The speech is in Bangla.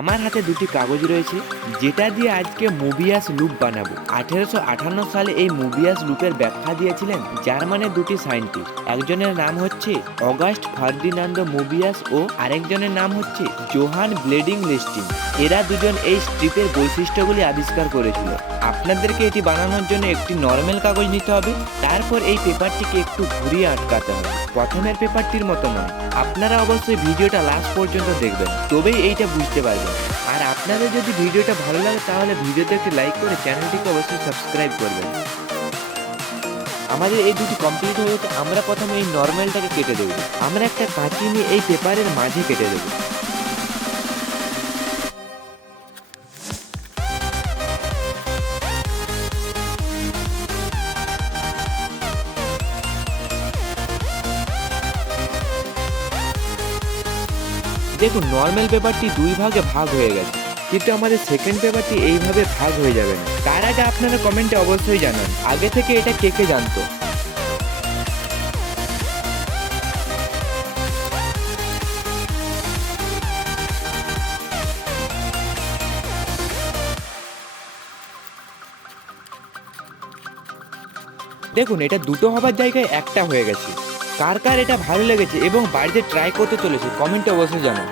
আমার হাতে দুটি কাগজ রয়েছে, যেটা দিয়ে আজকে মুভিয়াস লুপ বানাবো। আঠেরোশো আঠান্ন সালে এই মুভিয়াস লুপের ব্যাখ্যা দিয়েছিলেন জার্মানের দুটি সায়েন্টিস্ট একজনের নাম হচ্ছে অগাস্ট ফার্দিনান্দ মুভিয়াস ও আরেকজনের নাম হচ্ছে জোহান ব্লেডিং লিস্টিং এরা দুজন এই স্ট্রিপের বৈশিষ্ট্যগুলি আবিষ্কার করেছিল। আপনাদেরকে এটি বানানোর জন্য একটি নর্মাল কাগজ নিতে হবে। তারপর এই পেপারটিকে একটু ঘুরিয়ে আটকাতে হবে। প্রথমের পেপারটির মতো নয়। আপনারা অবশ্যই ভিডিওটা লাস্ট পর্যন্ত দেখবেন। তবেই এইটা বুঝতে পারবেন। আর আপনাদের যদি ভিডিওটা ভালো লাগে, তাহলে ভিডিওতে একটি লাইক করে চ্যানেলটিকে অবশ্যই সাবস্ক্রাইব করবেন। আমাদের এই দুটি কমপ্লিট হয়ে গেছে, আমরা প্রথমে এই নর্মালটাকে কেটে দেবো। আমরা একটা কাঁচি নিয়ে এই পেপারের মাঝে কেটে দেবো। দেখুন নর্মাল পেপারটি দুই ভাগে ভাগ হয়ে গেছে, কিন্তু আমাদের সেকেন্ড পেপারটি এইভাবে ভাগ হয়ে যাবে না। তার আগে আপনারা কমেন্টে অবশ্যই জানান, আগে থেকে এটা কে কে জানতো? দেখুন, এটা দুটো হবার জায়গায় একটা হয়ে গেছে। কার কার এটা ভালো লেগেছে এবং বাড়িতে ট্রাই করতে চলেছে কমেন্টে অবশ্যই জানান